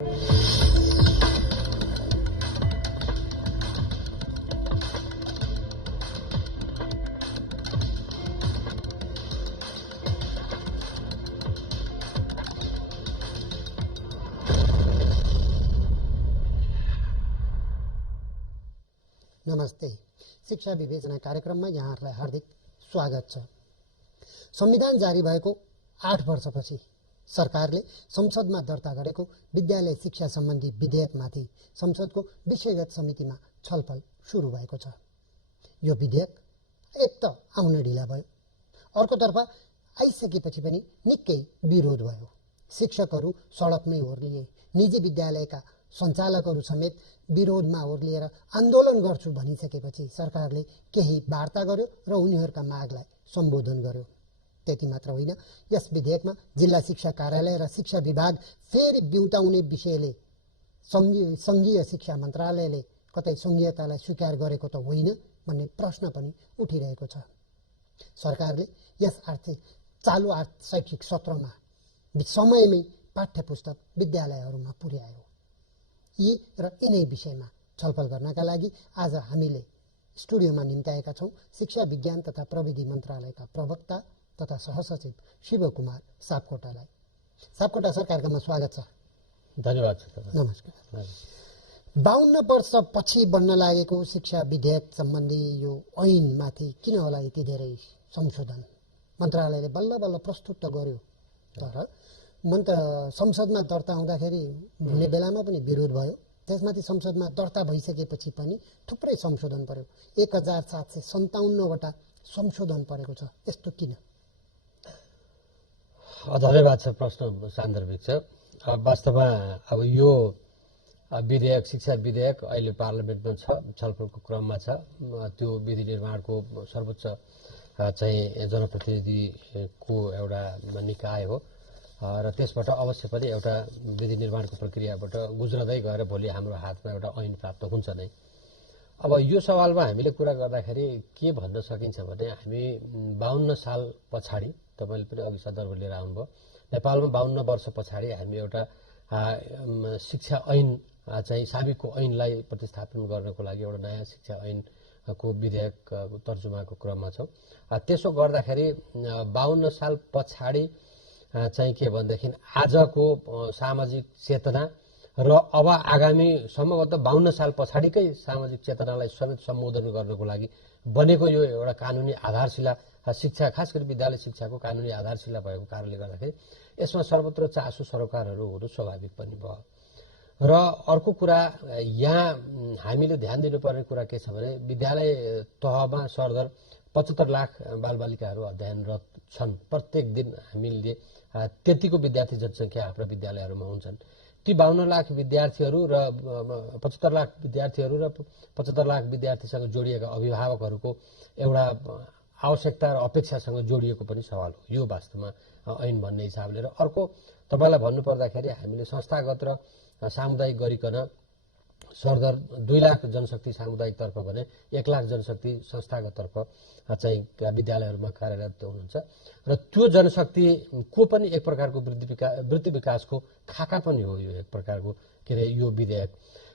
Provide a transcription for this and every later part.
नमस्ते। शिक्षा विवेचना कार्यक्रममा यहाँहरूलाई हार्दिक स्वागत छ। संविधान जारी भएको 8 वर्षपछि सरकारले संसदमा दर्ता गरेको विद्यालय शिक्षा सम्बन्धी विधेयकमाथि संसदको विषयगत समितिमा छलफल सुरु भएको छ। यो विधेयक एक त आउन ढिला भयो, अर्कोतर्फ आइसकेपछि पनि निकै विरोध भयो। शिक्षकहरू सडकमै ओर्लिए, निजी विद्यालयका सञ्चालकहरू समेत विरोधमा ओर्लिएर आन्दोलन गर्छु भनिसकेपछि सरकारले केही वार्ता गर्यो र उनीहरूका मागलाई सम्बोधन गर्यो। त्यति मात्र होइन, यस विधेयकमा जिल्ला शिक्षा कार्यालय र शिक्षा विभाग फेरि बिउताउने विषयले सङ्घीय शिक्षा मन्त्रालयले कतै सङ्घीयतालाई स्वीकार गरेको त होइन भन्ने प्रश्न पनि उठिरहेको छ। सरकारले यस चालु शैक्षिक सत्रमा समयमै पाठ्यपुस्तक विद्यालयहरूमा पुर्यायो। यी र यिनै विषयमा छलफल गर्नका लागि आज हामीले स्टुडियोमा निम्ताएका छौँ शिक्षा विज्ञान तथा प्रविधि मन्त्रालयका प्रवक्ता तथा सहसचिव शिवकुमार सापकोटालाई। सापकोटा सर, कार्यक्रममा स्वागत छ। धन्यवाद। नमस्कार। 52 वर्षपछि बन्न लागेको शिक्षा विधेयक सम्बन्धी यो ऐनमाथि किन होला यति धेरै संशोधन? मन्त्रालयले बल्ल बल्ल प्रस्तुत त गर्यो, तर संसदमा दर्ता हुँदाखेरि हुने बेलामा पनि विरोध भयो। त्यसमाथि संसदमा दर्ता भइसकेपछि पनि थुप्रै संशोधन पर्यो। 1757 वटा संशोधन परेको छ। यस्तो किन? धन्यवाद छ, प्रश्न सान्दर्भिक छ। वास्तवमा अब यो विधेयक शिक्षा विधेयक अहिले पार्लियामेन्टमा छ, छलफलको क्रममा छ। त्यो विधि निर्माणको सर्वोच्च चाहिँ जनप्रतिनिधिको एउटा निकाय हो र त्यसबाट अवश्य पनि एउटा विधि निर्माणको प्रक्रियाबाट गुज्रदै गएर भोलि हाम्रो हातमा एउटा ऐन प्राप्त हुन्छ नै। अब यो सवालमा हामीले कुरा गर्दाखेरि के भन्न सकिन्छ भने हामी 52 साल पछाडि, तपाईँले पनि अघि सन्दर्भ लिएर आउनुभयो, नेपालमा 52 वर्ष पछाडि हामी एउटा शिक्षा ऐन चाहिँ साबिकको ऐनलाई प्रतिस्थापन गर्नको लागि एउटा नयाँ शिक्षा ऐनको विधेयक तर्जुमाको क्रममा छौँ। त्यसो गर्दाखेरि 52 साल पछाडि चाहिँ के भनेदेखि आजको सामाजिक चेतना र अब आगामी सम्भवतः 52 साल पछाडिकै सामाजिक चेतनालाई समेत सम्बोधन गर्नको लागि बनेको यो एउटा कानुनी आधारशिला शिक्षा, खास गरी विद्यालय शिक्षाको कानुनी आधारशिला भएको कारणले गर्दाखेरि यसमा सर्वत्र चासो सरोकारहरू हुनु स्वाभाविक पनि भयो। र अर्को कुरा, यहाँ हामीले ध्यान दिनुपर्ने कुरा के छ भने विद्यालय तहमा सरदर 75 लाख बालबालिकाहरू अध्ययनरत छन्। प्रत्येक दिन हामीले त्यतिको विद्यार्थी जनसङ्ख्या हाम्रा विद्यालयहरूमा हुन्छन्। ती 52 लाख विद्यार्थीहरू र 75 लाख विद्यार्थीहरू र 75 लाख विद्यार्थीसँग जोडिएका अभिभावकहरूको एउटा आवश्यकता र अपेक्षासँग जोडिएको पनि सवाल हो यो वास्तवमा ऐन भन्ने हिसाबले। र अर्को तपाईँलाई भन्नुपर्दाखेरि हामीले संस्थागत र सामुदायिक गरिकन सरदर 2 लाख जनशक्ति सामुदायिकतर्फ भने 1 लाख जनशक्ति संस्थागततर्फ चाहिँ विद्यालयहरूमा कार्यरत हुनुहुन्छ र त्यो जनशक्तिको पनि एक प्रकारको वृद्धि विकासको खाका पनि हो यो एक प्रकारको के अरे यो विधेयक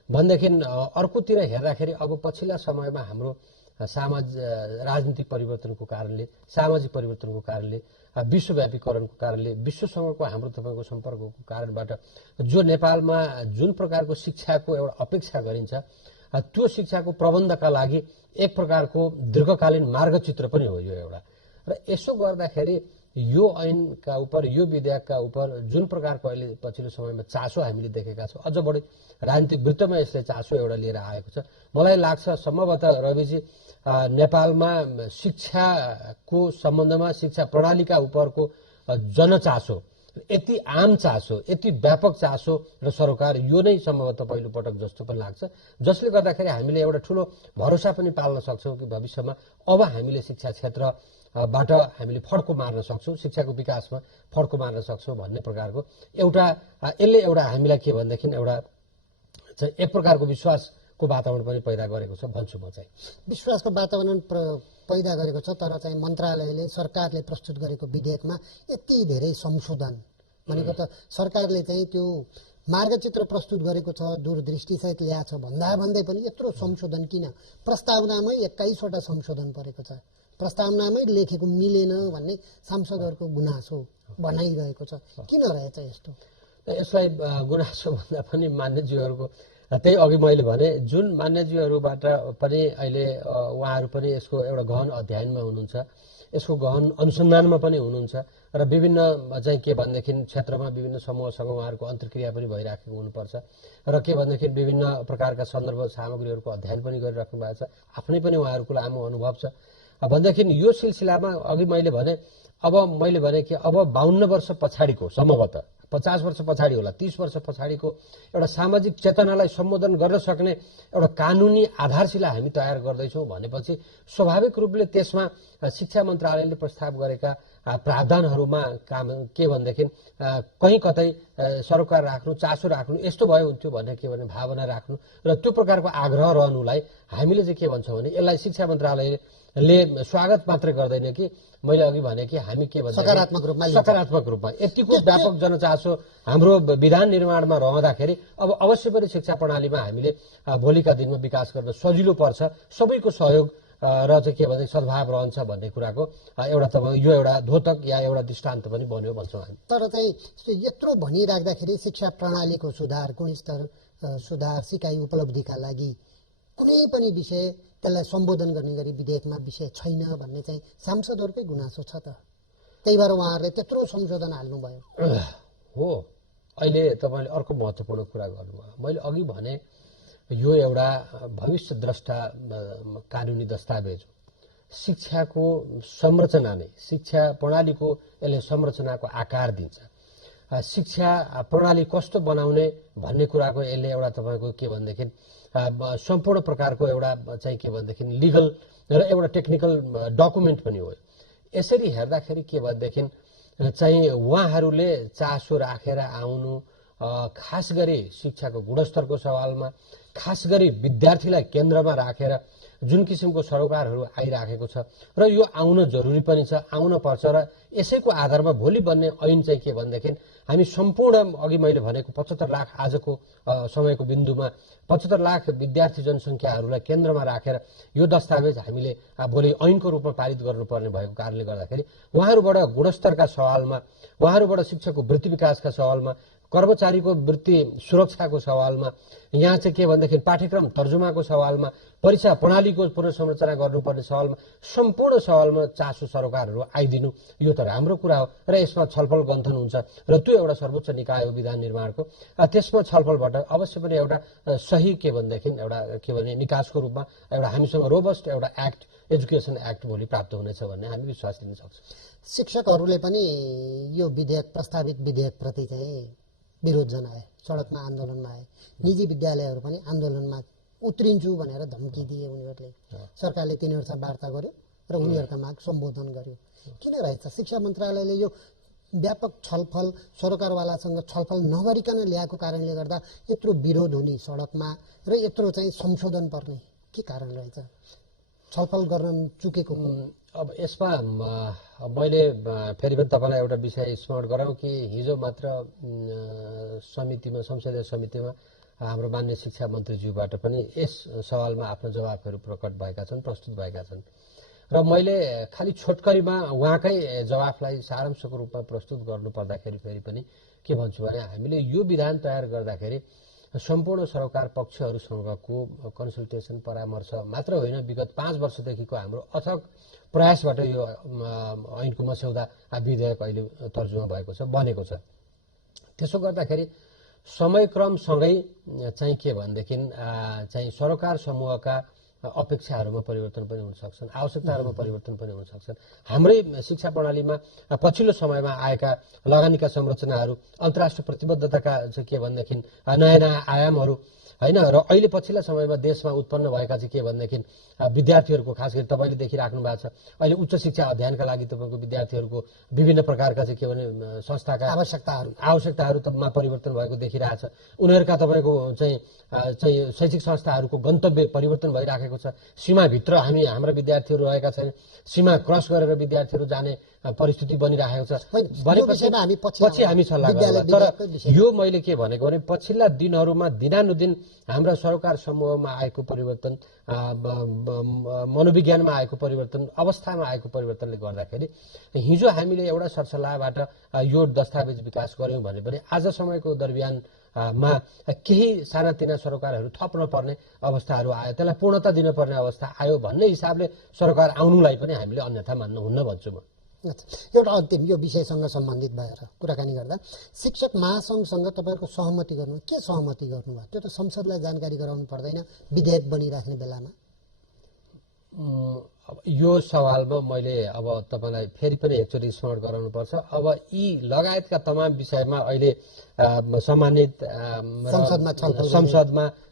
भनेदेखि। अर्कोतिर हेर्दाखेरि अब पछिल्ला समयमा हाम्रो राजनीतिक परिवर्तनको कारणले, सामाजिक परिवर्तनको कारणले, विश्वव्यापीकरणको कारणले, विश्वसँगको हाम्रो तपाईँको सम्पर्कको कारणबाट जो नेपालमा जुन प्रकारको शिक्षाको एउटा अपेक्षा गरिन्छ त्यो शिक्षाको प्रबन्धका लागि एक प्रकारको दीर्घकालीन मार्गचित्र पनि हो यो एउटा। र यसो गर्दाखेरि यो ऐनका उप यो विधेयकका उप जुन प्रकारको अहिले पछिल्लो समयमा चासो हामीले देखेका छौँ, अझ बढी राजनीतिक वृत्तमा यसले चासो एउटा लिएर आएको छ। मलाई लाग्छ सम्भवतः रविजी नेपालमा शिक्षाको सम्बन्धमा शिक्षा प्रणालीका उपरको जनचासो यति आम चासो, यति व्यापक चासो र सरोकार यो नै सम्भवतः पहिलो पटक जस्तो पनि लाग्छ, जसले गर्दाखेरि हामीले एउटा ठुलो भरोसा पनि पाल्न सक्छौँ कि भविष्यमा अब हामीले शिक्षा क्षेत्रबाट हामीले फड्को मार्न सक्छौँ, शिक्षाको विकासमा फड्को मार्न सक्छौँ भन्ने प्रकारको एउटा यसले एउटा हामीलाई के भनेदेखि एउटा चाहिँ एक प्रकारको विश्वासको वातावरण पनि पैदा गरेको छ भन्छु म चाहिँ। विश्वासको वातावरण पैदा गरेको छ, तर चाहिँ मन्त्रालयले सरकारले प्रस्तुत गरेको विधेयकमा यति धेरै संशोधन भनेको त सरकारले चाहिँ त्यो मार्गचित्र प्रस्तुत गरेको छ, दूरदृष्टिसहित ल्याएको छ भन्दै पनि यत्रो संशोधन किन? प्रस्तावनामै 21वटा संशोधन परेको छ, प्रस्तावनामै लेखेको मिलेन भन्ने सांसदहरूको गुनासो भनाइरहेको छ। किन रहेछ यस्तो? यसलाई गुनासो भन्दा पनि मान्यज्यूहरूको त्यही अघि मैले भने जुन मान्यज्यूहरूबाट पनि अहिले उहाँहरू पनि यसको एउटा गहन अध्ययनमा हुनुहुन्छ, यसको गहन अनुसन्धानमा पनि हुनुहुन्छ र विभिन्न चाहिँ के भनेदेखि क्षेत्रमा विभिन्न समूहसँग उहाँहरूको अन्तर्क्रिया पनि भइराखेको हुनुपर्छ र के भनेदेखि विभिन्न प्रकारका सन्दर्भ सामग्रीहरूको अध्ययन पनि गरिराख्नु भएको छ। आफ्नै पनि उहाँहरूको लामो अनुभव छ भनेदेखि यो सिलसिलामा अघि मैले भने कि अब 52 वर्ष पछाडिको सम्भवतः 50 वर्ष पछाडि होला, 30 वर्ष पछाडिको एउटा सामाजिक चेतनालाई सम्बोधन गर्न सक्ने एउटा कानुनी आधारशिला हामी तयार गर्दैछौँ भनेपछि स्वाभाविक रूपले त्यसमा शिक्षा मन्त्रालयले प्रस्ताव गरेका प्रावधानहरूमा काम के भनेदेखि कहीँ कतै सरोकार राख्नु, चासो राख्नु यस्तो भयो हुन्थ्यो भन्ने के भने भावना राख्नु र त्यो प्रकारको आग्रह रहनुलाई हामीले चाहिँ के भन्छौँ भने यसलाई शिक्षा मन्त्रालयले स्वागत मात्रै गर्दैन कि मैले अघि भने कि हामी के भन्छ सकारात्मक रूपमा यतिको व्यापक जनचासो हाम्रो विधान निर्माणमा रहँदाखेरि अब अवश्य पनि शिक्षा प्रणालीमा हामीले भोलिका दिनमा विकास गर्न सजिलो पर्छ, सबैको सहयोग र चाहिँ के भने सद्भाव रहन्छ भन्ने कुराको एउटा त यो एउटा द्योतक या एउटा दृष्टान्त पनि बन्यो भन्छौँ हामी। तर चाहिँ यत्रो भनिराख्दाखेरि शिक्षा प्रणालीको सुधार, गुणस्तर सुधार, सिकाइ उपलब्धिका लागि कुनै पनि विषय त्यसलाई सम्बोधन गर्ने गरी विधेयकमा विषय छैन भन्ने चाहिँ सांसदहरूकै गुनासो छ त। त्यही भएर उहाँहरूले त्यत्रो संशोधन हाल्नुभयो। हो, अहिले तपाईँले अर्को महत्त्वपूर्ण कुरा गर्नुभयो। मैले अघि भने यो एउटा भविष्य द्रष्टा कानुनी दस्तावेज हो। शिक्षाको संरचना नै, शिक्षा प्रणालीको यसले संरचनाको आकार दिन्छ। शिक्षा प्रणाली कस्तो बनाउने भन्ने कुराको यसले एउटा तपाईँको के भनेदेखि सम्पूर्ण प्रकारको एउटा चाहिँ के भनेदेखि लिगल र एउटा टेक्निकल डकुमेन्ट पनि हो। यसरी हेर्दाखेरि के भनेदेखि चाहिँ उहाँहरूले चासो राखेर आउनु, खास गरी शिक्षाको गुणस्तरको सवालमा, खास गरी विद्यार्थीलाई केन्द्रमा राखेर जुन किसिमको सरोकारहरू आइराखेको छ र यो आउन जरुरी पनि छ, आउन पर्छ र यसैको आधारमा भोलि बन्ने ऐन चाहिँ के भनेदेखि हामी सम्पूर्ण अघि मैले भनेको 75 लाख आजको समयको बिन्दुमा 75 लाख विद्यार्थी जनसङ्ख्याहरूलाई केन्द्रमा राखेर यो दस्तावेज हामीले भोलि ऐनको रूपमा पारित गर्नुपर्ने भएको कारणले गर्दाखेरि उहाँहरूबाट गुणस्तरका सवालमा, उहाँहरूबाट शिक्षकको वृत्ति विकासका सवालमा, कर्मचारीको वृत्ति सुरक्षाको सवालमा, यहाँ चाहिँ के भनेदेखि पाठ्यक्रम तर्जुमाको सवालमा, परीक्षा प्रणालीको पुनर्संरचना गर्नुपर्ने सवालमा, सम्पूर्ण सवालमा चासो सरोकारहरू आइदिनु यो त राम्रो कुरा हो र यसमा छलफल गन्थन हुन्छ र त्यो एउटा सर्वोच्च निकाय हो विधान निर्माणको। त्यसमा छलफलबाट अवश्य पनि एउटा सही के भनेदेखि एउटा के भने निकासको रूपमा एउटा हामीसँग रोबस्ट एउटा एक्ट, एजुकेसन एक्ट भोलि प्राप्त हुनेछ भन्ने हामी विश्वास लिन सक्छौँ। शिक्षकहरूले पनि यो विधेयक, प्रस्तावित विधेयकप्रति चाहिँ विरोध जनाए, सडकमा आन्दोलनमा आए। निजी विद्यालयहरू पनि आन्दोलनमा उत्रिन्छु भनेर धम्की दिए उनीहरूले। सरकारले तिनीहरूसँग वार्ता गर्यो र उनीहरूका माग सम्बोधन गर्यो। किन रहेछ शिक्षा मन्त्रालयले यो व्यापक छलफल सरकारवालासँग छलफल नगरिकन ल्याएको कारणले गर्दा यत्रो विरोध हुने सडकमा र यत्रो चाहिँ संशोधन पर्ने के कारण रहेछ? छलफल गर्न चुकेको। अब यसमा मैले फेरि पनि तपाईँलाई एउटा विषय स्मरण गराउँ कि हिजो मात्र समितिमा, संसदीय समितिमा हाम्रो मान्य शिक्षा मन्त्रीज्यूबाट पनि यस सवालमा आफ्नो जवाफहरू प्रकट भएका छन्, प्रस्तुत भएका छन् र मैले खालि छोटकरीमा उहाँकै जवाफलाई सारांशको रूपमा प्रस्तुत गर्नुपर्दाखेरि फेरि पनि के भन्छु भने हामीले यो विधान तयार गर्दाखेरि सम्पूर्ण सरकार पक्षहरूसँगको कन्सल्टेसन परामर्श मात्र होइन, विगत 5 वर्षदेखिको हाम्रो अथक प्रयासबाट यो ऐनको मस्यौदा विधेयक अहिले तर्जुमा भएको छ, बनेको छ। त्यसो गर्दाखेरि समयक्रमसँगै चाहिँ के भनेदेखि चाहिँ सरकार समूहका अपेक्षाहरूमा परिवर्तन पनि हुन सक्छन्, आवश्यकताहरूमा परिवर्तन पनि हुन सक्छन्। हाम्रै शिक्षा प्रणालीमा पछिल्लो समयमा आएका लगानीका संरचनाहरू, अन्तर्राष्ट्रिय प्रतिबद्धताका चाहिँ के भनेदेखि नयाँ नयाँ आयामहरू होइन र अहिले पछिल्ला समयमा देशमा उत्पन्न भएका चाहिँ के भनेदेखि विद्यार्थीहरूको, खास गरी तपाईँले देखिराख्नु भएको छ अहिले उच्च शिक्षा अध्ययनका लागि तपाईँको विद्यार्थीहरूको विभिन्न प्रकारका चाहिँ के भने संस्थाका आवश्यकताहरूमा परिवर्तन भएको देखिरहेछ। उनीहरूका तपाईँको चाहिँ शैक्षिक संस्थाहरूको गन्तव्य परिवर्तन भइराखेको छ। सीमाभित्र हाम्रा विद्यार्थीहरू रहेका छैन, सीमा क्रस गरेर विद्यार्थीहरू जाने परिस्थिति बनिरहेको छ होइन, यो भनेपछि विषयमा हामी पछि हामी सल्लाह विद्यालय गरौँला। तर विधेयककै विषयमा। यो मैले के भनेको भने पछिल्ला दिनहरूमा दिनानुदिन हाम्रा सरकार समूहमा आएको परिवर्तन, मनोविज्ञानमा आएको परिवर्तन, अवस्थामा आएको परिवर्तनले गर्दाखेरि हिजो हामीले एउटा सरसल्लाहबाट यो दस्तावेज विकास गर्यौं भने पनि आज समयको दरमियानमा केही सानातिना सरकारहरू थप्न पर्ने अवस्थाहरू आयो, त्यसलाई पूर्णता दिनुपर्ने अवस्था आयो भन्ने हिसाबले सरकार आउनुलाई पनि हामीले अन्यथा मान्नुहुन्न भन्छु म। अच्छा, एउटा अन्तिम यो विषयसँग सम्बन्धित भएर कुराकानी गर्दा शिक्षक महासङ्घसँग तपाईँहरूको सहमति गर्नु, के सहमति गर्नुभयो? त्यो त संसदलाई जानकारी गराउनु पर्दैन विधेयक बनिराख्ने बेलामा? यो सवालमा मैले अब तपाईँलाई फेरि पनि एकचोटि स्मरण गराउनुपर्छ। अब यी लगायतका तमाम विषयमा अहिले सम्मानित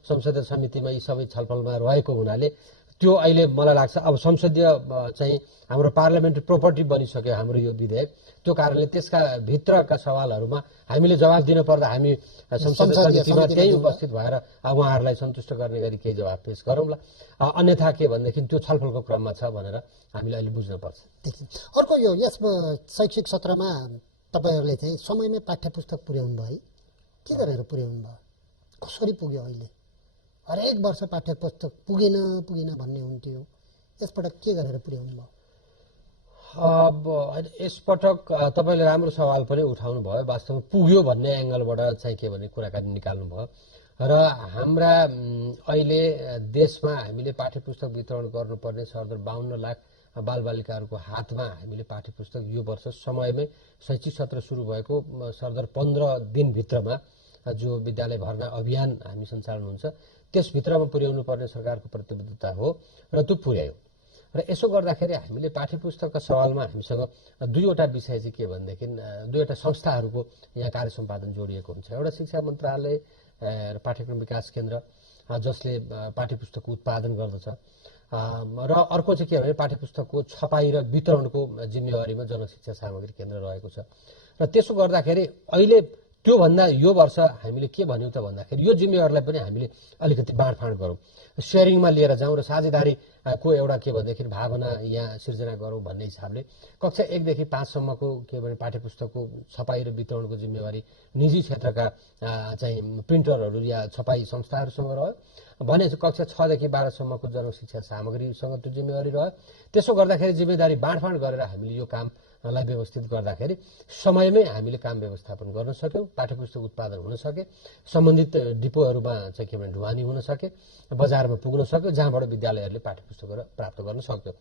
संसदीय समितिमा यी सबै छलफलमा रहेको हुनाले त्यो अहिले मलाई लाग्छ अब संसदीय चाहिँ हाम्रो पार्लियामेन्ट्री प्रोपर्टी बनिसक्यो हाम्रो यो विधेयक। त्यो कारणले त्यसका भित्रका सवालहरूमा हामीले जवाब दिन पर्दा हामी संसदीय समितिमा त्यही उपस्थित भएर उहाँहरूलाई सन्तुष्ट गर्ने गरी केही जवाब पेश गरौँला। अन्यथा के भनेदेखि त्यो छलफलको क्रममा छ भनेर हामीले अहिले बुझ्नुपर्छ। अर्को यो यस शैक्षिक सत्रमा तपाईँहरूले चाहिँ समयमै पाठ्य पुस्तक पुर्याउनु भयो है? के गरेर पुर्याउनु भयो? कसरी पुग्यो? अहिले हरेक वर्ष पाठ्य पुस्तक पुगेन भन्ने हुन्थ्यो, यसपटक के गरेर पुर्याउनु भयो? अब यसपटक तपाईँले राम्रो सवाल पनि उठाउनु भयो। वास्तवमा पुग्यो भन्ने एङ्गलबाट चाहिँ के भने कुराकानी निकाल्नु भयो र हाम्रा अहिले देशमा हामीले पाठ्य पुस्तक वितरण गर्नुपर्ने सरदर 52 लाख बालबालिकाहरूको हातमा हामीले पाठ्य पुस्तक यो वर्ष समयमै शैक्षिक सत्र सुरु भएको सरदर 15 दिनभित्रमा जो विद्यालय भर्ना अभियान हामी सञ्चालन हुन्छ त्यसभित्रमा पुर्याउनु पर्ने सरकारको प्रतिबद्धता हो र त्यो पुर्यायो। र यसो गर्दाखेरि हामीले पाठ्य पुस्तकका सवालमा हामीसँग दुईवटा विषय चाहिँ के भनेदेखि दुईवटा संस्थाहरूको यहाँ कार्य सम्पादन जोडिएको हुन्छ। एउटा शिक्षा मन्त्रालय र पाठ्यक्रम विकास केन्द्र जसले पाठ्य पुस्तकको उत्पादन गर्दछ र अर्को चाहिँ के भने पाठ्य पुस्तकको छपाई र वितरणको जिम्मेवारीमा जनशिक्षा सामग्री केन्द्र रहेको छ। र त्यसो गर्दाखेरि अहिले त्योभन्दा यो वर्ष हामीले के भन्यौँ त भन्दाखेरि यो जिम्मेवारीलाई पनि हामीले अलिकति बाँडफाँड गरौँ, सेयरिङमा लिएर जाउँ र साझेदारीको एउटा के भनेदेखि भावना यहाँ सिर्जना गरौँ भन्ने हिसाबले कक्षा 1 देखि 5 सम्मको के भने पाठ्य पुस्तकको छपाई र वितरणको जिम्मेवारी निजी क्षेत्रका चाहिँ प्रिन्टरहरू या छपाई संस्थाहरूसँग रह्यो भने कक्षा 6 देखि 12 सम्मको जनशिक्षा सामग्रीसँग त्यो जिम्मेवारी रह्यो। त्यसो गर्दाखेरि जिम्मेदारी बाँडफाँड गरेर हामीले यो काम लाई व्यवस्थित गर्दाखेरि समयमै हामीले काम व्यवस्थापन गर्न सक्यौँ, पाठ्य पुस्तक उत्पादन हुन सके, सम्बन्धित डिपोहरूमा चाहिँ के भने ढुवानी हुन सके, बजारमा पुग्न सक्यो जहाँबाट विद्यालयहरूले पाठ्य पुस्तकहरू प्राप्त गर्न सक्यो।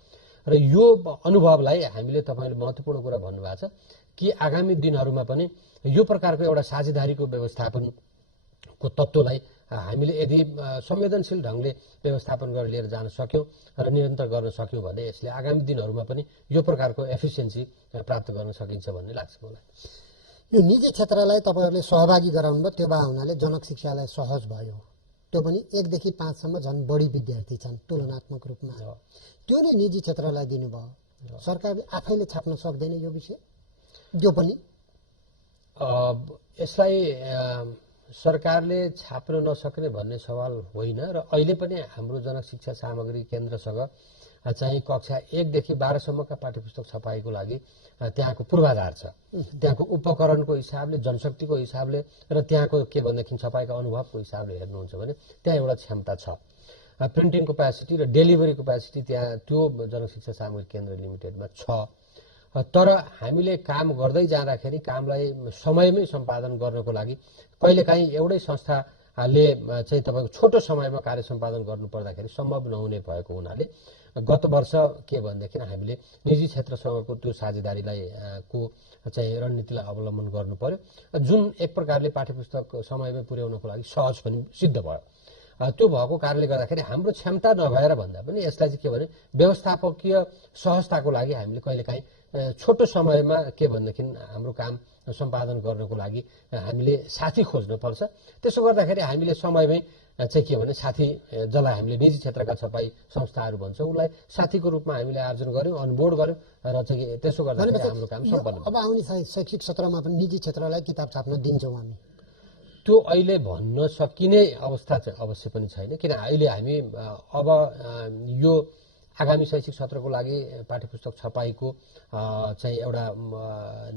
र यो अनुभवलाई हामीले तपाईँले महत्त्वपूर्ण कुरा भन्नुभएको छ कि आगामी दिनहरूमा पनि यो प्रकारको एउटा साझेदारीको व्यवस्थापनको तत्त्वलाई हामीले यदि संवेदनशील ढङ्गले व्यवस्थापन गरेर लिएर जान सक्यौँ र निरन्तर गर्न सक्यौँ भने यसले आगामी दिनहरूमा पनि यो प्रकारको एफिसियन्सी प्राप्त गर्न सकिन्छ भन्ने लाग्छ मलाई। यो निजी क्षेत्रलाई तपाईँहरूले सहभागी गराउनु भयो, त्यो भए हुनाले जनक शिक्षालाई सहज भयो। त्यो पनि 1 देखि 5 सम्म झन् बढी विद्यार्थी छन् तुलनात्मक रूपमा, त्यो नै निजी क्षेत्रलाई दिनुभयो। सरकारले आफैले छाप्न सक्दैन यो विषय? यो पनि यसलाई सरकारले छाप्न नसक्ने भन्ने सवाल होइन र अहिले पनि हाम्रो जनक शिक्षा सामग्री केन्द्रसँग चाहिँ कक्षा 1 देखि 12 सम्मका पाठ्यपुस्तक छपाईको लागि त्यहाँको पूर्वाधार छ। त्यहाँको उपकरणको हिसाबले, जनशक्तिको हिसाबले र त्यहाँको के भनेदेखि छपाईको अनुभवको हिसाबले हेर्नुहुन्छ भने त्यहाँ एउटा क्षमता छ। प्रिन्टिङ क्यापेसिटी र डेलिभरी क्यापेसिटी त्यहाँ त्यो जनशिक्षा सामग्री केन्द्र लिमिटेडमा छ। तर हामीले काम गर्दै जाँदाखेरि कामलाई समयमै सम्पादन गर्नको लागि कहिलेकाहीँ एउटै संस्थाले चाहिँ तपाईँको छोटो समयमा कार्य सम्पादन गर्नुपर्दाखेरि सम्भव नहुने भएको हुनाले गत वर्ष के भनेदेखि हामीले निजी क्षेत्रसँगको त्यो साझेदारीलाई को चाहिँ रणनीतिलाई अवलम्बन गर्नु पर्यो, जुन एक प्रकारले पाठ्यपुस्तक समयमै पुर्याउनको लागि सहज पनि सिद्ध भयो। त्यो भएको कारणले गर्दाखेरि हाम्रो क्षमता नभएर भन्दा पनि यसलाई चाहिँ के भने व्यवस्थापकीय सहजताको लागि हामीले कहिलेकाहीँ छोटो समयमा के भनेदेखि हाम्रो काम सम्पादन गर्नको लागि हामीले साथी खोज्नुपर्छ। त्यसो गर्दाखेरि हामीले समयमै चाहिँ के भने साथी जसलाई हामीले निजी क्षेत्रका छपाई संस्थाहरू भन्छौँ उसलाई साथीको रूपमा हामीले आर्जन गऱ्यौँ, अनबोर्ड गऱ्यौँ र चाहिँ त्यसो गर्दाखेरि हाम्रो काम सम्पन्न भयो। अब आउने शैक्षिक क्षेत्रमा पनि निजी क्षेत्रलाई किताब छाप्न दिन्छौँ हामी, त्यो अहिले भन्न सकिने अवस्था चाहिँ अवश्य पनि छैन। किन अहिले हामी अब यो आगामी शैक्षिक सत्रको लागि पाठ्यपुस्तक छपाईको चाहिँ एउटा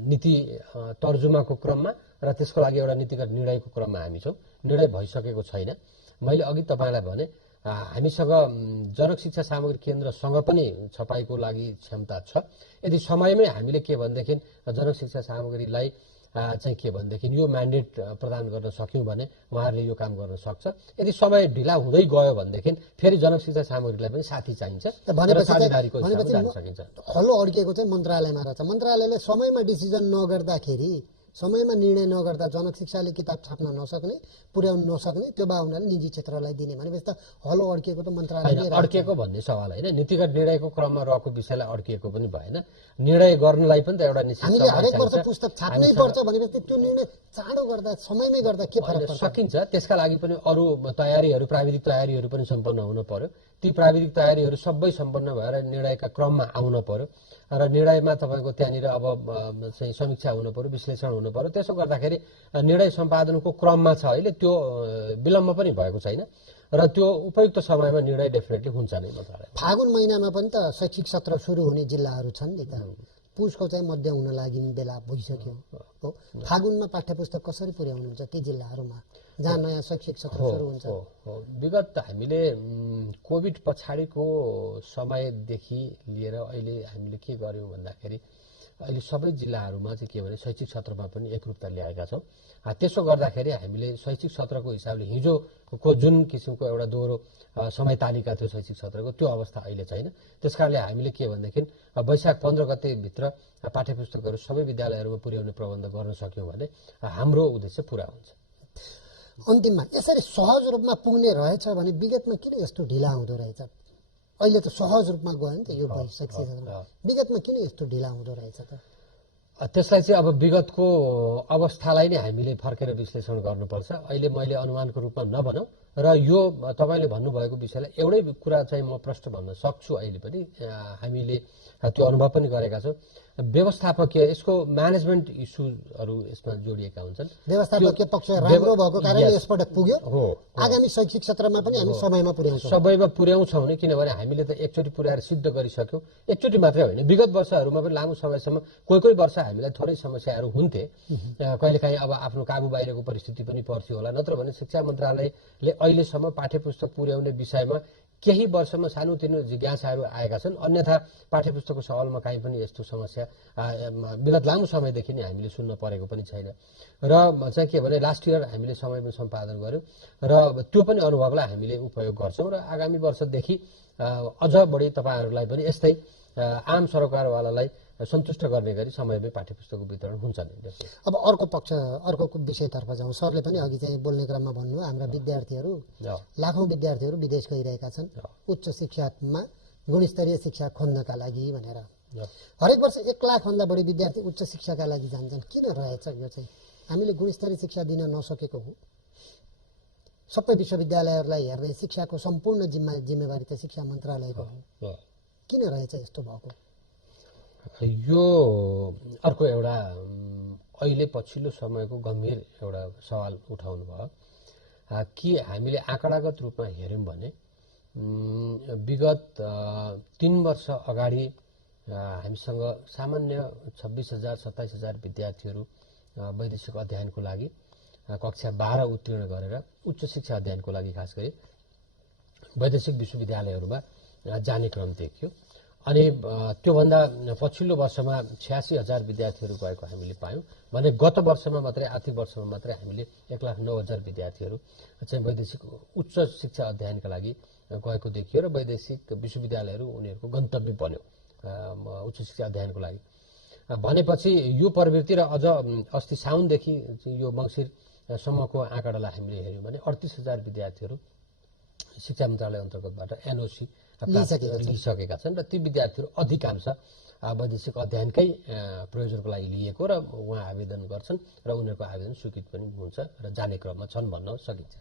नीति तर्जुमाको क्रममा र त्यसको लागि एउटा नीतिगत निर्णयको क्रममा हामी छौँ। निर्णय भइसकेको छैन। मैले अघि तपाईँलाई भने हामीसँग जनक शिक्षा सामग्री केन्द्रसँग पनि छपाईको लागि क्षमता छ। यदि समयमै हामीले के भनेदेखि जनक शिक्षा सामग्रीलाई चाहिँ के भनेदेखि यो म्यान्डेट प्रदान गर्न सक्यौँ भने उहाँहरूले यो काम गर्न सक्छ। यदि समय ढिला हुँदै गयो भनेदेखि फेरि जनक शिक्षा सामग्रीलाई पनि साथी चाहिन्छ। भनेपछि हलो अड्किएको चाहिँ मन्त्रालयमा रहेछ। मन्त्रालयले समयमा डिसिजन नगर्दाखेरि, समयमा निर्णय नगर्दा जनक शिक्षाले किताब छाप्न नसक्ने, पुर्याउन नसक्ने, त्यो बाहुनाले निजी क्षेत्रलाई दिने भनेपछि त हलो अड्किएको त मन्त्रालयले अड्किएको भन्ने सवाल होइन। नीतिगत निर्णयको क्रममा रहेको विषयलाई अड्किएको पनि भएन। निर्णय गर्नलाई पनि त एउटा निश्चित हामीले हरेक वर्ष पुस्तक छाप्नै पर्छ भनेपछि त्यो निर्णय चाँडो गर्दा, समयमै गर्दा के फरक पर्छ? सकिन्छ। त्यसका लागि पनि अरू तयारीहरू, प्राविधिक तयारीहरू पनि सम्पन्न हुन पर्यो। ती प्राविधिक तयारीहरू सबै सम्पन्न भएर निर्णयका क्रममा आउन पर्यो र निर्णयमा तपाईँको त्यहाँनिर अब चाहिँ समीक्षा हुनु पर्यो, विश्लेषण हुनु पर्यो। त्यसो गर्दाखेरि निर्णय सम्पादनको क्रममा छ अहिले, त्यो विलम्ब पनि भएको छैन र त्यो उपयुक्त समयमा निर्णय डेफिनेटली हुन्छ नै। मन्त्रालय फागुन महिनामा पनि त शैक्षिक सत्र सुरु हुने जिल्लाहरू छन् नि त। पुसको चाहिँ मध्य हुन लागि बेला भइसक्यो हो। फागुनमा पाठ्यपुस्तक कसरी पुर्याउनुहुन्छ ती जिल्लाहरूमा जहाँ नयाँ शैक्षिक सत्र सुरु हुन्छ? विगत हामीले कोभिड पछाडिको समयदेखि लिएर अहिले हामीले के गर्यौँ भन्दाखेरि अहिले सबै जिल्लाहरूमा चाहिँ के भने शैक्षिक सत्रमा पनि एकरूपता ल्याएका छौँ। त्यसो गर्दाखेरि हामीले शैक्षिक सत्रको हिसाबले हिजोको जुन किसिमको एउटा दोहोरो समय तालिका थियो शैक्षिक सत्रको, त्यो अवस्था अहिले छैन। त्यसकारणले हामीले के भनेदेखि वैशाख 15 गतेभित्र पाठ्यपुस्तकहरू सबै विद्यालयहरूमा पुर्याउने प्रबन्ध गर्न सक्यौँ भने हाम्रो उद्देश्य पुरा हुन्छ। अन्तिममा यसरी सहज रूपमा पुग्ने रहेछ भने विगतमा किन यस्तो ढिला हुँदो रहेछ? अहिले त सहज रूपमा गयो नि त यो शैक्षिक सत्रमा, विगतमा किन यस्तो ढिला हुँदो रहेछ त? त्यसलाई चाहिँ अब विगतको अवस्थालाई नै हामीले फर्केर विश्लेषण गर्नुपर्छ। अहिले मैले अनुमानको रूपमा नभनौँ र यो तपाईँले भन्नुभएको विषयलाई एउटै कुरा चाहिँ म प्रश्न भन्न सक्छु। अहिले पनि हामीले त्यो अनुभव पनि गरेका छौँ। व्यवस्थापकीय यसको म्यानेजमेन्ट इस्युजहरू यसमा जोडिएका हुन्छन्। व्यवस्थापकीय पक्ष राम्रो भएको कारणले यसपटक पुग्यो। आगामी शैक्षिक सत्रमा पनि हामी समयमा पुर्याउँछौँ नि, किनभने हामीले त एकचोटि पुर्याएर सिद्ध गरिसक्यौँ। एकचोटि मात्रै होइन, विगत वर्षहरूमा पनि लामो समयसम्म कोही कोही वर्ष हामीलाई थोरै समस्याहरू हुन्थे। कहिलेकाहीँ अब आफ्नो काबु बाहिरको परिस्थिति पनि पर्थ्यो होला। नत्र भने शिक्षा मन्त्रालयले अहिलेसम्म पाठ्यपुस्तक पुर्याउने विषयमा केही वर्षमा सानोतिनो जिज्ञासाहरू आएका छन्। अन्यथा पाठ्यपुस्तकको सवालमा काहीँ पनि यस्तो समस्या विगत लामो समयदेखि नै हामीले सुन्न परेको पनि छैन। र चाहिँ के भने लास्ट इयर हामीले समयमा सम्पादन गऱ्यौँ र त्यो पनि अनुभवलाई हामीले उपयोग गर्छौँ र आगामी वर्षदेखि अझ बढी तपाईँहरूलाई पनि यस्तै आम सरकारवालालाई सन्तुष्ट गर्ने गरी समयमै पाठ्यपुस्तकको वितरण हुन्छ नै। अब अर्को विषयतर्फ जाउँ। सरले पनि अघि चाहिँ बोल्ने क्रममा भन्नु, हाम्रा विद्यार्थीहरू लाखौँ विद्यार्थीहरू विदेश गइरहेका छन् उच्च शिक्षामा गुणस्तरीय शिक्षा खोज्नका लागि भनेर। हरेक वर्ष 1 लाखभन्दा बढी विद्यार्थी उच्च शिक्षाका लागि जान्छन्। किन रहेछ यो चाहिँ? हामीले गुणस्तरीय शिक्षा दिन नसकेको हो? सबै विश्वविद्यालयहरूलाई हेर्ने शिक्षाको सम्पूर्ण जिम्मेवारी त शिक्षा मन्त्रालयको हो। किन रहेछ यस्तो भएको? यो अर्को एउटा अहिले पछिल्लो समयको गम्भीर एउटा सवाल उठाउनु भयो कि हामीले आँकडागत रूपमा हेऱ्यौँ भने विगत 3 वर्ष अगाडि हामीसँग सामान्य 26,000-27,000 विद्यार्थीहरू वैदेशिक अध्ययनको लागि कक्षा 12 उत्तीर्ण गरेर उच्च शिक्षा अध्ययनको लागि खास गरी वैदेशिक विश्वविद्यालयहरूमा जाने क्रम देखियो। अनि त्योभन्दा पछिल्लो वर्षमा 86,000 विद्यार्थीहरू गएको हामीले पायौँ भने गत वर्षमा मात्रै, आर्थिक वर्षमा मात्रै हामीले 1,09,000 विद्यार्थीहरू चाहिँ वैदेशिक उच्च शिक्षा अध्ययनका लागि गएको देखियो र वैदेशिक विश्वविद्यालयहरू उनीहरूको गन्तव्य बन्यो उच्च शिक्षा अध्ययनको लागि। भनेपछि यो प्रवृत्ति र अझ अस्ति साउनदेखि यो मङ्सिरसम्मको आँकडालाई हामीले हेऱ्यौँ भने 38,000 विद्यार्थीहरू शिक्षा मन्त्रालय अन्तर्गतबाट एनओसी लिइसकेका छन् र ती विद्यार्थीहरू अधिकांश वैदेशिक अध्ययनकै प्रयोजनको लागि लिएको र उहाँ आवेदन गर्छन् र उनीहरूको आवेदन स्वीकृत पनि हुन्छ र जाने क्रममा छन् भन्न सकिन्छ।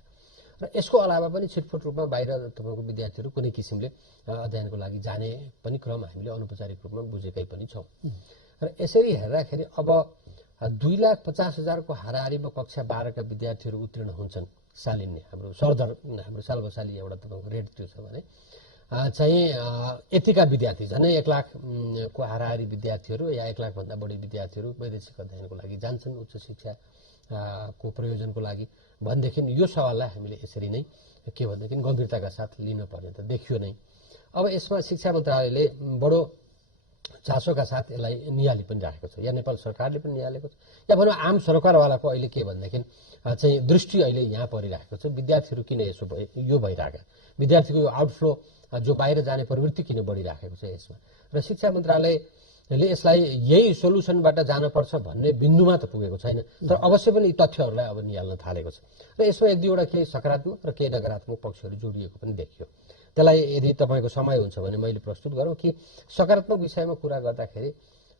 र यसको अलावा पनि छिटफुट रूपमा बाहिर तपाईँको विद्यार्थीहरू कुनै किसिमले अध्ययनको लागि जाने पनि क्रम हामीले अनौपचारिक रूपमा बुझेकै पनि छौँ। र यसरी हेर्दाखेरि अब 2,50,000 को हाराहारीमा कक्षा 12 का विद्यार्थीहरू उत्तीर्ण हुन्छन् सालिन्ने। हाम्रो सरदर, हाम्रो सालबसाली एउटा तपाईँको रेट त्यो छ भने चाहिँ यतिका विद्यार्थी झन् 1 लाख को हाराहारी विद्यार्थीहरू या 1 लाखभन्दा बढी विद्यार्थीहरू वैदेशिक अध्ययनको लागि जान्छन् उच्च शिक्षा को प्रयोजनको लागि भनेदेखि यो सवाललाई हामीले यसरी नै के भनेदेखि गम्भीरताका साथ लिनुपर्ने त देखियो नै। अब यसमा शिक्षा मन्त्रालयले बडो चासोका साथ यसलाई नियाली पनि राखेको छ या नेपाल सरकारले पनि नियालेको छ या भनौँ आम सरकारवालाको अहिले के भनेदेखि चाहिँ दृष्टि अहिले यहाँ परिराखेको छ विद्यार्थीहरू किन यसो यो भइरहेका विद्यार्थीको यो आउटफ्लो जो बाहिर जाने प्रवृत्ति किन बढिराखेको छ यसमा र शिक्षा मन्त्रालयले यसलाई यही सोलुसनबाट जानुपर्छ भन्ने बिन्दुमा त पुगेको छैन तर अवश्य पनि यी तथ्यहरूलाई अब निहाल्न थालेको छ र यसमा एक दुईवटा केही सकारात्मक र केही नकारात्मक पक्षहरू जोडिएको पनि देखियो। त्यसलाई यदि तपाईँको समय हुन्छ भने मैले प्रस्तुत गरौँ कि सकारात्मक विषयमा कुरा गर्दाखेरि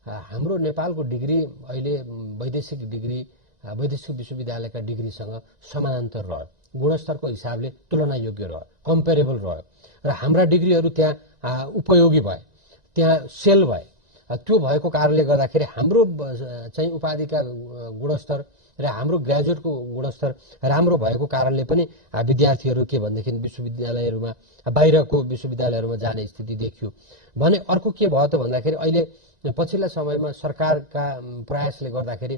हाम्रो नेपालको डिग्री अहिले वैदेशिक डिग्री वैदेशिक विश्वविद्यालयका डिग्रीसँग समानान्तर रह्यो गुणस्तरको हिसाबले तुलनायोग्य रह्यो कम्पेरेबल रह्यो र हाम्रा डिग्रीहरू त्यहाँ उपयोगी भए त्यहाँ सेल भए त्यो भएको कारणले गर्दाखेरि हाम्रो चाहिँ उपाधिका गुणस्तर र हाम्रो ग्रेजुएटको गुणस्तर राम्रो भएको कारणले पनि विद्यार्थीहरू के भनेदेखि विश्वविद्यालयहरूमा बाहिरको विश्वविद्यालयहरूमा जाने स्थिति देखियो भने अर्को के भयो त भन्दाखेरि अहिले पछिल्ला समयमा सरकारका प्रयासले गर्दाखेरि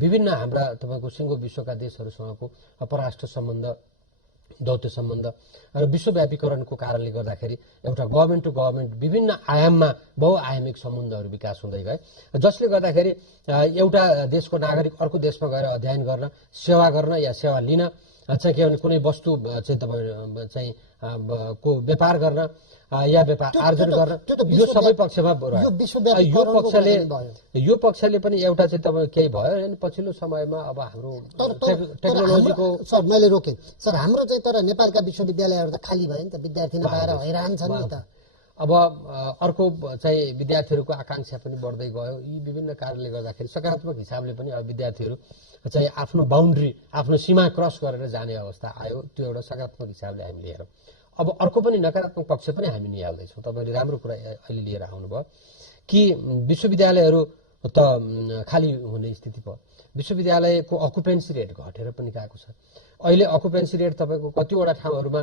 विभिन्न हाम्रा तपाईँको सिङ्गो विश्वका देशहरूसँगको परराष्ट्र सम्बन्ध दौत्य सम्बन्ध र विश्वव्यापीकरणको कारणले गर्दाखेरि एउटा गभर्मेन्ट टु गभर्मेन्ट विभिन्न आयाममा बहुआयामिक सम्बन्धहरू विकास हुँदै गए जसले गर्दाखेरि एउटा देशको नागरिक अर्को देशमा गएर अध्ययन गर्न सेवा गर्न या सेवा लिन चाहिँ के भने कुनै वस्तु चाहिँ तपाईँ चाहिँ को व्यापार गर्न या व्यापार आर्जन गर्न यो सबै पक्षमा यो पक्षले पनि एउटा चाहिँ तपाईँ केही भयो अनि पछिल्लो समयमा अब हाम्रो टेक्नोलोजीको सर मैले रोकेँ सर हाम्रो चाहिँ तर नेपालका विश्वविद्यालयहरू त खाली भयो नि त विद्यार्थी नपाएर हैरान छन् नि त अब अर्को चाहिँ विद्यार्थीहरूको आकांक्षा पनि बढ्दै गयो यी विभिन्न कारणले गर्दाखेरि सकारात्मक हिसाबले पनि अब विद्यार्थीहरू चाहिँ आफ्नो बााउन्ड्री आफ्नो सीमा क्रस गरेर जाने अवस्था आयो त्यो एउटा सकारात्मक हिसाबले हामीले हेरौँ। अब अर्को पनि नकारात्मक पक्ष पनि हामी निहाल्दैछौँ तपाईँले राम्रो कुरा अहिले लिएर आउनुभयो कि विश्वविद्यालयहरू त खाली हुने स्थिति भयो विश्वविद्यालयको अकुपेन्सी रेट घटेर पनि गएको छ अहिले अकुपेन्सी रेट तपाईँको कतिवटा ठाउँहरूमा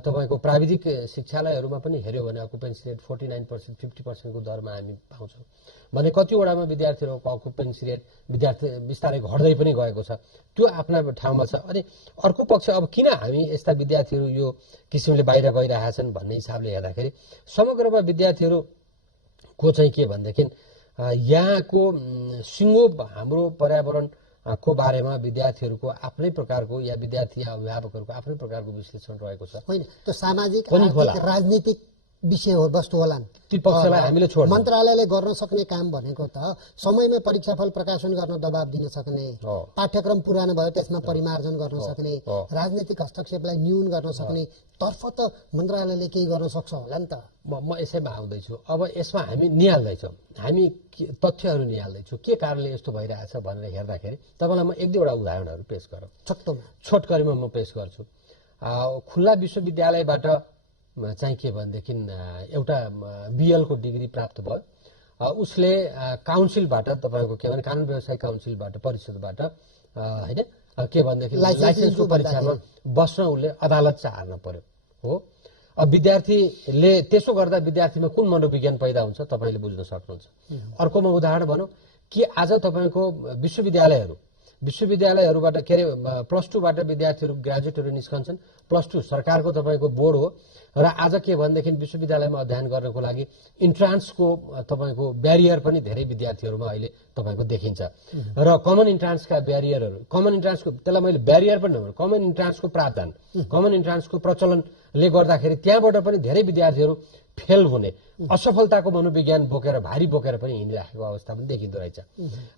तपाईँको प्राविधिक शिक्षालयहरूमा पनि हेऱ्यो भने अकुपेन्सी रेट 49% 50% को दरमा हामी पाउँछौँ भने कतिवटामा विद्यार्थीहरूको अकुपेन्सी रेट विद्यार्थी बिस्तारै घट्दै पनि गएको छ त्यो आफ्ना ठाउँमा छ। अनि अर्को पक्ष अब किन हामी यस्ता विद्यार्थीहरू यो किसिमले बाहिर गइरहेका छन् भन्ने हिसाबले हेर्दाखेरि समग्रमा विद्यार्थीहरूको चाहिँ के भनेदेखि यहाँको सिङ्गो हाम्रो पर्यावरण को बारेमा विद्यार्थीहरूको आफ्नै प्रकारको या विद्यार्थी या अभिभावकहरूको आफ्नै प्रकारको विश्लेषण रहेको छ होइन त्यो सामाजिक आर्थिक राजनीतिक विषय हो वस्तु होला ती पक्षलाई हामीले छोड्छौँ। मन्त्रालयले गर्न सक्ने काम भनेको त समयमै परीक्षाफल प्रकाशन गर्न दबाब दिन सक्ने पाठ्यक्रम पुरानो भयो त्यसमा परिमार्जन गर्न सक्ने राजनीतिक हस्तक्षेपलाई न्यून गर्न सक्ने तर्फ त मन्त्रालयले केही गर्न सक्छ होला नि त। म यसैमा आउँदैछु अब यसमा हामी निहाल्दैछौँ हामी तथ्यहरू निहाल्दैछौँ के कारणले यस्तो भइरहेछ भनेर हेर्दाखेरि तपाईँलाई म एक दुईवटा उदाहरणहरू पेश गरौँ छोटकरीमा म पेश गर्छु। खुल्ला विश्वविद्यालयबाट चाहिँ के भनेदेखि एउटा बिएलको डिग्री प्राप्त भयो उसले काउन्सिलबाट तपाईँको के भने कानुन व्यवसाय काउन्सिलबाट परिषदबाट होइन के भनेदेखि लाइसेन्सको परीक्षामा बस्न उसले अदालत चाहन पर्यो हो। अब विद्यार्थीले त्यसो गर्दा विद्यार्थीमा कुन मनोविज्ञान पैदा हुन्छ तपाईँले बुझ्न सक्नुहुन्छ। अर्कोमा उदाहरण भनौँ कि आज तपाईँको विश्वविद्यालयहरूबाट के अरे +2बाट विद्यार्थीहरू ग्रेजुएटहरू निस्कन्छन् +2 सरकारको तपाईँको बोर्ड हो र आज के भनेदेखि विश्वविद्यालयमा अध्ययन गर्नको लागि इन्ट्रान्सको तपाईँको ब्यारियर पनि धेरै विद्यार्थीहरूमा अहिले तपाईँको देखिन्छ र कमन इन्ट्रान्सका ब्यारियरहरू कमन इन्ट्रान्सको त्यसलाई मैले ब्यारियर पनि नभन्नु कमन इन्ट्रान्सको प्रावधान कमन इन्ट्रान्सको प्रचलनले गर्दाखेरि त्यहाँबाट पनि धेरै विद्यार्थीहरू फेल हुने असफलताको मनोविज्ञान बोकेर भारी बोकेर पनि हिँडिराखेको अवस्था पनि देखिँदो रहेछ।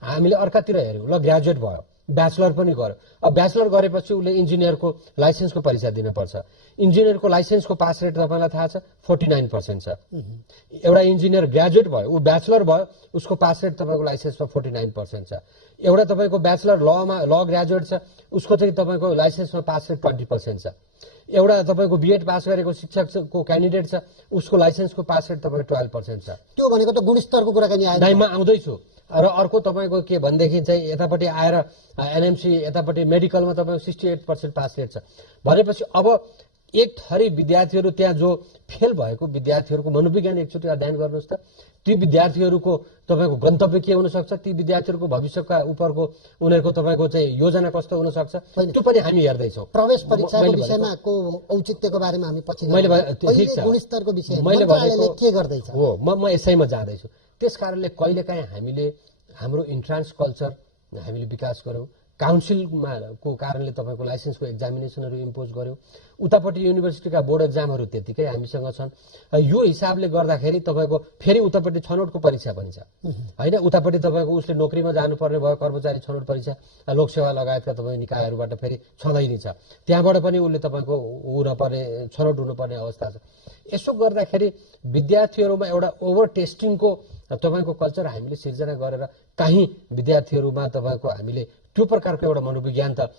हामीले अर्कातिर हेऱ्यौँ ल ग्रेजुएट भयो ब्याचलर पनि गर्यो अब ब्याचलर गरेपछि उसले इन्जिनियरको लाइसेन्सको परीक्षा दिनुपर्छ इन्जिनियरको लाइसेन्सको पास रेट तपाईँलाई थाहा छ 49% छ। एउटा इन्जिनियर ग्रेजुएट भयो ऊ ब्याचलर भयो उसको पास रेट तपाईँको लाइसेन्समा 49% छ। एउटा तपाईँको ब्याचलर ल ग्रेजुएट छ उसको चाहिँ तपाईँको लाइसेन्समा पास रेट 20% छ। एउटा तपाईँको बिएड पास गरेको शिक्षकको क्यान्डिडेट छ उसको लाइसेन्सको पास रेट तपाईँको 12% छ। त्यो भनेको त गुणस्तरको कुराकानी दाइमा आउँदैछु र अर्को तपाईँको के भनेदेखि चाहिँ यतापट्टि आएर एनएमसी यतापट्टि मेडिकलमा तपाईँको 68% पास रेट छ भनेपछि अब एक थरी विद्यार्थीहरू त्यहाँ जो फेल भएको विद्यार्थीहरूको मनोविज्ञान एकचोटि अध्ययन गर्नुहोस् त। ती विद्यार्थीहरूको तपाईँको गन्तव्य के हुन सक्छ, ती विद्यार्थीहरूको भविष्यका उपरको उनीहरूको तपाईँको चाहिँ योजना कस्तो हुन सक्छ, त्यो पनि हामी हेर्दैछौँ। प्रवेश परीक्षाको विषयमा को औचित्यको बारेमा हामी पछि ठिक छ, गुणस्तरको विषय मैले भनेको के गर्दैछ हो, म यसैमा जाँदैछु। त्यसकारणले कहिलेकाहीँ हामीले हाम्रो इन्ट्रान्स कल्चर हामीले विकास गऱ्यौँ, काउन्सिलमा को कारणले तपाईँको लाइसेन्सको एक्जामिनेसनहरू इम्पोज गर्यौँ, उतापट्टि युनिभर्सिटीका बोर्ड एक्जामहरू त्यतिकै हामीसँग छन्। यो हिसाबले गर्दाखेरि तपाईँको फेरि उतापट्टि छनौटको परीक्षा पनि छ होइन, उतापट्टि तपाईँको उसले नोकरीमा जानुपर्ने भयो, कर्मचारी छनौट परीक्षा, लोकसेवा लगायतका तपाईँ निकायहरूबाट फेरि छँदै नै छ, त्यहाँबाट पनि उसले तपाईँको हुनपर्ने छनौट हुनुपर्ने अवस्था छ। यसो गर्दाखेरि विद्यार्थीहरूमा एउटा ओभर टेस्टिङको तपाईँको कल्चर हामीले सिर्जना गरेर काहीँ विद्यार्थीहरूमा तपाईँको हामीले त्यो प्रकारको एउटा मनोविज्ञान त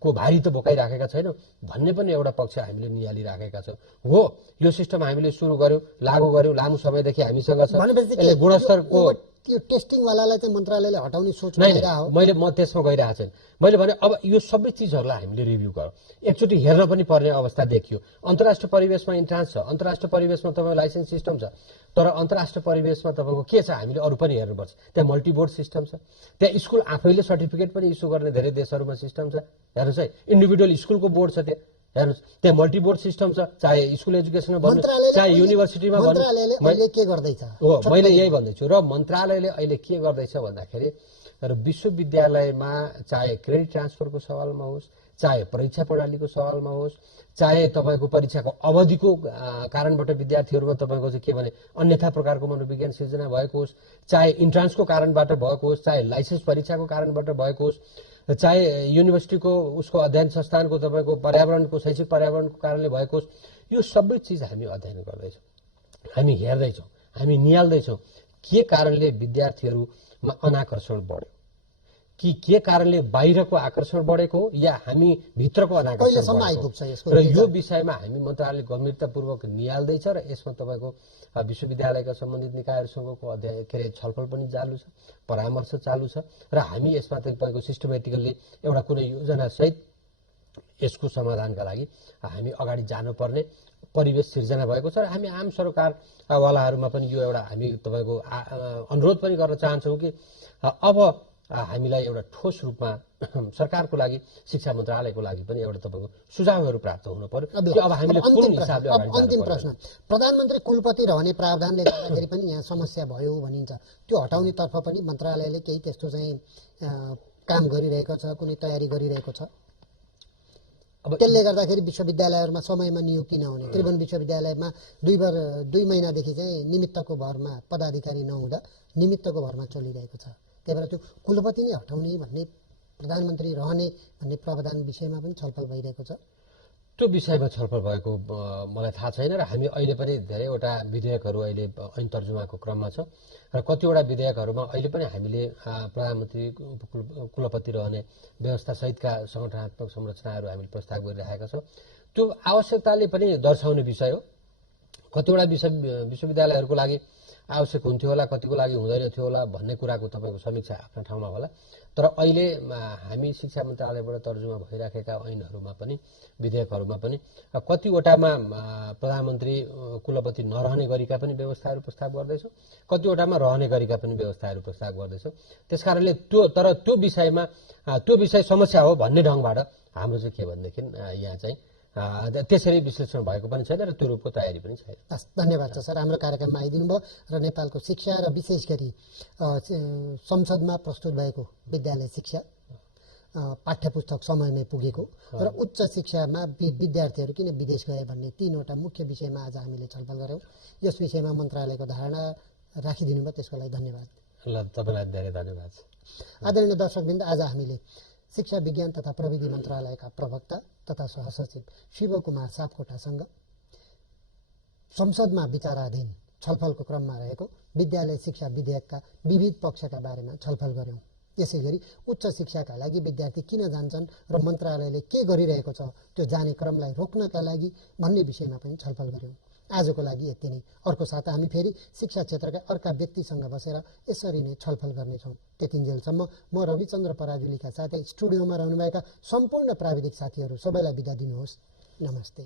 को भारी त बोकाइराखेका छैनौँ भन्ने पनि एउटा पक्ष हामीले निहालिराखेका छौँ। हो, यो सिस्टम हामीले सुरु गर्यौँ, लागू गर्यौँ, लामो समयदेखि हामीसँग छ। यसले गुणस्तरको त्यो टेस्टिङवालालाई चाहिँ मन्त्रालयले हटाउने सोच हो, म त्यसमा गइरहेको छैन। मैले भने अब यो सबै चिजहरूलाई हामीले रिभ्यू गरौँ, एकचोटि हेर्न पनि पर्ने अवस्था देखियो। अन्तर्राष्ट्रिय परिवेशमा इन्ट्रान्स छ, अन्तर्राष्ट्रिय परिवेशमा तपाईँको लाइसेन्स सिस्टम छ, तर अन्तर्राष्ट्रिय परिवेशमा तपाईँको के छ हामीले अरू पनि हेर्नुपर्छ। त्यहाँ मल्टिबोर्ड सिस्टम छ, त्यहाँ स्कुल आफैले सर्टिफिकेट पनि इस्यु गर्ने धेरै देशहरूमा सिस्टम छ। हेर्नुहोस् है, इन्डिभिजुअल स्कुलको बोर्ड छ त्यहाँ, हेर्नुहोस् त्यहाँ मल्टिबोर्ड सिस्टम छ, चाहे स्कुल एजुकेसनमा भन्नु चाहे युनिभर्सिटीमा भन्नु। के गर्दैछ हो, मैले यही भन्दैछु। र मन्त्रालयले अहिले के गर्दैछ भन्दाखेरि र विश्वविद्यालयमा चाहे क्रेडिट ट्रान्सफरको सवालमा होस्, चाहे परीक्षा प्रणालीको सवालमा होस्, चाहे तपाईँको परीक्षाको अवधिको कारणबाट विद्यार्थीहरूमा तपाईँको चाहिँ के भने अन्यथा प्रकारको मनोविज्ञान सिर्जना भएको होस्, चाहे इन्ट्रान्सको कारणबाट भएको होस्, चाहे लाइसेन्स परीक्षाको कारणबाट भएको होस्, चाहे युनिभर्सिटीको उसको अध्ययन संस्थानको तपाईँको पर्यावरणको शैक्षिक पर्यावरणको कारणले भएको होस्, यो सबै चिज हामी अध्ययन गर्दैछौँ, हामी हेर्दैछौँ, हामी निहाल्दैछौँ के कारणले विद्यार्थीहरूमा अनाकर्षण बढ्यो, कि के कारणले बाहिरको आकर्षण बढेको हो या हामी भित्रको अनाकर्षण बढेको। र यो विषयमा हामी मन्त्रालयले गम्भीरतापूर्वक निहाल्दैछ र यसमा तपाईँको विश्वविद्यालयका सम्बन्धित निकायहरूसँगको अध्ययन के अरे छलफल पनि चालु छ, परामर्श चालु छ र हामी यसमा तपाईँको सिस्टमेटिकल्ली एउटा कुनै योजनासहित यसको समाधानका लागि हामी अगाडि जानुपर्ने परिवेश सिर्जना भएको छ। र हामी आम सरकारवालाहरूमा पनि यो एउटा हामी तपाईँको अनुरोध पनि गर्न चाहन्छौँ कि अब हामीलाई एउटा ठोस रूपमा सरकारको लागि, शिक्षा मन्त्रालयको लागि पनि एउटा तपाईँको सुझावहरू प्राप्त हुनु पर्यो। अब हामीले कुन हिसाबले अन्तिम प्रश्न, प्रधानमन्त्री कुलपति रहने प्रावधानले गर्दाखेरि पनि यहाँ समस्या भयो भनिन्छ, त्यो हटाउनेतर्फ पनि मन्त्रालयले केही त्यस्तो चाहिँ काम गरिरहेको छ, कुनै तयारी गरिरहेको छ? अब त्यसले गर्दाखेरि विश्वविद्यालयहरूमा समयमा नियुक्ति नहुने, त्रिभुवन विश्वविद्यालयमा 2 महिनादेखि चाहिँ निमित्तको भरमा पदाधिकारी नहुँदा निमित्तको भरमा चलिरहेको छ। त्यही भएर त्यो कुलपति नै हटाउने भन्ने, प्रधानमन्त्री रहने भन्ने प्रावधान विषयमा पनि छलफल भइरहेको छ। त्यो विषयमा छलफल भएको मलाई थाहा छैन र हामी अहिले पनि धेरैवटा विधेयकहरू अहिले ऐन तर्जुमाको क्रममा छ र कतिवटा विधेयकहरूमा अहिले पनि हामीले प्रधानमन्त्री कुलपति रहने व्यवस्थासहितका सङ्गठनात्मक संरचनाहरू हामीले प्रस्ताव गरिरहेका छौँ। त्यो आवश्यकताले पनि दर्शाउने विषय हो। कतिवटा विश्वविद्यालयहरूको लागि आवश्यक हुन्थ्यो होला, कतिको लागि हुँदैन थियो होला भन्ने कुराको तपाईँको समीक्षा आफ्नो ठाउँमा होला। तर अहिले हामी शिक्षा मन्त्रालयबाट तर्जुमा भइराखेका ऐनहरूमा पनि, विधेयकहरूमा पनि कतिवटामा प्रधानमन्त्री कुलपति नरहने गरिका पनि व्यवस्थाहरू प्रस्ताव गर्दैछौँ, कतिवटामा रहने गरिका पनि व्यवस्थाहरू प्रस्ताव गर्दैछौँ। त्यसकारणले त्यो विषय समस्या हो भन्ने ढङ्गबाट हाम्रो चाहिँ के भनेदेखि यहाँ चाहिँ त्यसरी विश्लेषण भएको पनि छैन र त्यो रूपको तयारी पनि छैन। धन्यवाद छ सर, हाम्रो कार्यक्रममा आइदिनु भयो र नेपालको शिक्षा र विशेष गरी संसदमा प्रस्तुत भएको विद्यालय शिक्षा पाठ्यपुस्तक समयमै पुगेको र उच्च शिक्षामा विद्यार्थीहरू किन विदेश गए भन्ने 3वटा मुख्य विषयमा आज हामीले छलफल गऱ्यौँ। यस विषयमा मन्त्रालयको धारणा राखिदिनु भयो, त्यसको लागि धन्यवाद। ल, तपाईँलाई धेरै धन्यवाद। आदरणीय दर्शकवृन्द, आज हामीले शिक्षा विज्ञान तथा प्रविधि मन्त्रालयका प्रवक्ता तथा सहसचिव शिवकुमार सापकोटासँग संसदमा विचाराधीन छलफलको क्रममा रहेको विद्यालय शिक्षा विधेयकका विविध पक्षका बारेमा छलफल गऱ्यौँ। यसै गरी उच्च शिक्षाका लागि विद्यार्थी किन जान्छन् र मन्त्रालयले के गरिरहेको छ त्यो जाने क्रमलाई रोक्नका लागि भन्ने विषयमा पनि छलफल गऱ्यौँ। आजको लागि यति नै। अर्को साता हामी फेरि शिक्षा क्षेत्रका अर्का व्यक्तिसँग बसेर यसरी नै छलफल गर्नेछौँ। त्यतिन्जेलसम्म म रविचन्द्र पराजुलीका साथै स्टुडियोमा रहनुभएका सम्पूर्ण प्राविधिक साथीहरू सबैलाई बिदा दिनुहोस्। नमस्ते।